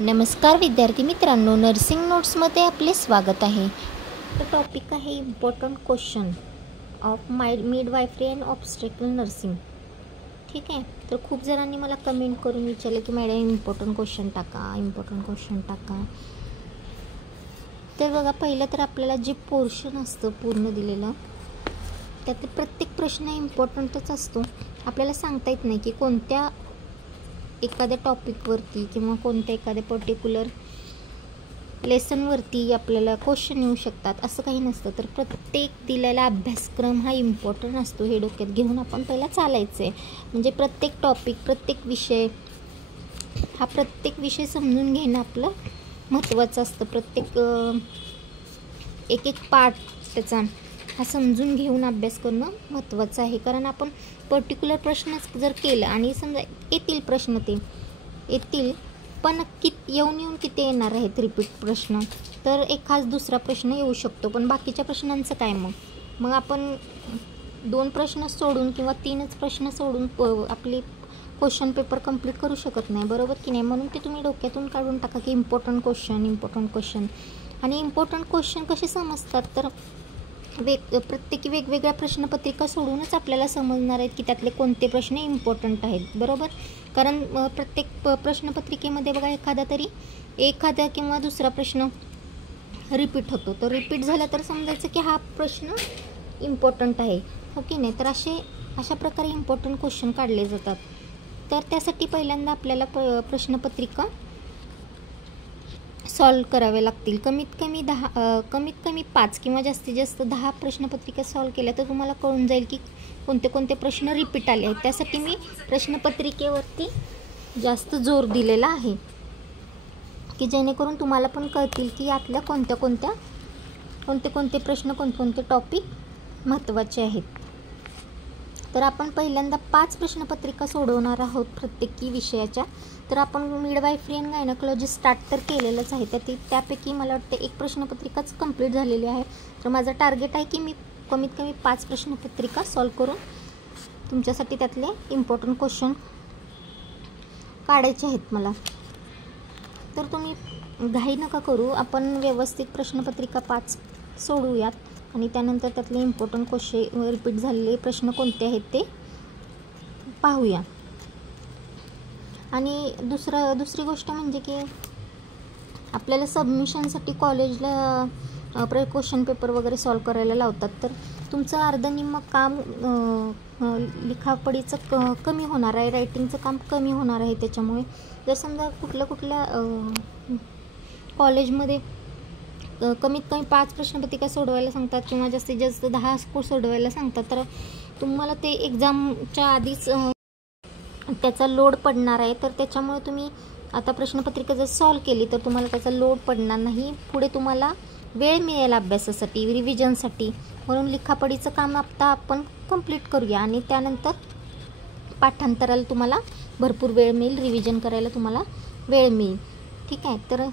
नमस्कार विद्यार्थी मित्रांनो, नर्सिंग नोट्समध्ये आपले स्वागत आहे. तर टॉपिक आहे important question of midwifery and obstetrical nursing. ठीक आहे. तर खूप जणांनी मला कमेंट करून विचारले की मॅडम इम्पॉर्टंट क्वेश्चन टाका. तर बघा, पहिलं तर आपल्याला जे पोर्शन असतं पूर्ण दिलेलं, त्यातले प्रत्येक प्रश्न इम्पॉर्टंटच असतो. आपल्याला सांगता येत नाही की कोणत्या एखाद्या टॉपिकवरती किंवा कोणत्या एखाद्या पर्टिक्युलर लेसनवरती आपल्याला क्वेश्चन येऊ शकतात, असं काही नसतं. तर प्रत्येक दिलेला अभ्यासक्रम हा इम्पॉर्टंट असतो, हे डोक्यात घेऊन आपण पहिला चालायचं आहे. म्हणजे प्रत्येक टॉपिक, प्रत्येक विषय समजून घेणं आपलं महत्त्वाचं असतं. प्रत्येक एक पार्ट त्याचा हा समजून घेऊन अभ्यास करणं महत्त्वाचं आहे. कारण आपण पर्टिक्युलर प्रश्न जर केलं आणि समजा प्रश्न येतील पण येऊन किती येणार आहेत रिपीट प्रश्न, तर एखाद दुसरा प्रश्न येऊ शकतो. पण बाकीच्या प्रश्नांचं काय? मग आपण 2 प्रश्न सोडून किंवा 3च प्रश्न सोडून आपली क्वेश्चन पेपर कंप्लीट करू शकत नाही, बरोबर की नाही? म्हणून ते तुम्ही डोक्यातून काढून टाका की इम्पॉर्टंट क्वेश्चन. आणि इम्पॉर्टंट क्वेश्चन कसे समजतात? तर प्रत्येकी वेगवेगळ्या प्रश्नपत्रिका सोडूनच आपल्याला समजणार आहेत की त्यातले कोणते प्रश्न इम्पॉर्टंट आहेत, बरोबर? कारण प्रत्येक प्रश्नपत्रिकेमध्ये बघा एखादा किंवा दुसरा प्रश्न रिपीट होतो. तर रिपीट झाला तर समजायचं की हा प्रश्न इम्पॉर्टंट आहे, हो की नाही? तर अशा प्रकारे इम्पॉर्टंट क्वेश्चन काढले जातात. तर त्यासाठी पहिल्यांदा आपल्याला प्रश्नपत्रिका सॉल्व करावे लागतील. कमीत कमी 5 किंवा जास्तीत जास्त 10 प्रश्नपत्रिका सॉल्व केल्या तर तुम्हाला कळून जाईल की कोणते प्रश्न रिपीट आले आहेत. त्यासाठी मी प्रश्नपत्रिकेवरती जास्त जोर दिलेला आहे की जेणेकरून तुम्हाला पण कळतील की यातल्या कोणते प्रश्न, कोणते टॉपिक महत्त्वाचे आहेत. तर आपण पहिल्यांदा 5 प्रश्नपत्रिका सोडवणार आहोत प्रत्येकी विषयाच्या. तर आपण मिडवायफरी अँड गायनेकॉलॉजी स्टार्ट तर केलेलंच आहे. त्यापैकी मला वाटतं 1 प्रश्नपत्रिकाच कंप्लीट झालेली आहे. तर माझं टार्गेट आहे की मी कमीत कमी 5 प्रश्नपत्रिका सॉल्व करून तुमच्यासाठी त्यातले इम्पॉर्टंट क्वेश्चन काढायचे आहेत मला. तर तुम्ही घाई नका करू, आपण व्यवस्थित प्रश्नपत्रिका 5 सोडूयात आणि त्यानंतर त्यातले इम्पॉर्टंट क्वेश्चन, रिपीट झालेले प्रश्न कोणते आहेत ते पाहूया. आणि दुसरी गोष्ट म्हणजे की आपल्याला सबमिशनसाठी कॉलेजला क्वेश्चन पेपर वगैरे सॉल्व करायला लावतात. तर तुमचं अर्धनिम्म काम लिखापडीचं कमी होणार आहे, रायटिंगचं काम कमी होणार आहे. त्याच्यामुळे जर समजा कुठल्या कॉलेजमध्ये कमीत कमी 5 प्रश्नपत्रिका सोडवायला सांगतात किंवा जास्तीत जास्त 10 सोडवायला सांगतात, तर तुम्हाला ते एक्झामच्या आधीच त्याचा लोड पडणार आहे. तर त्याच्यामुळे तुम्ही आता प्रश्नपत्रिका जर सॉल्व केली तर तुम्हाला त्याचा लोड पडणार नाही. पुढे तुम्हाला वेळ मिळेल अभ्यासासाठी, रिव्हिजनसाठी. म्हणून लिखापडीचं काम आता आपण कंप्लीट करूया आणि त्यानंतर पाठांतराला तुम्हाला भरपूर वेळ मिळेल, रिव्हिजन करायला तुम्हाला वेळ मिळेल. ठीक आहे. तर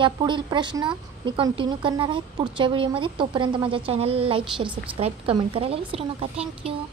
यापुढील प्रश्न मी कंटिन्यू करणार आहे पुढच्या व्हिडिओमध्ये. तोपर्यंत माझ्या चॅनलला लाईक, शेअर, सबस्क्राईब, कमेंट करायला विसरू नका. थँक्यू.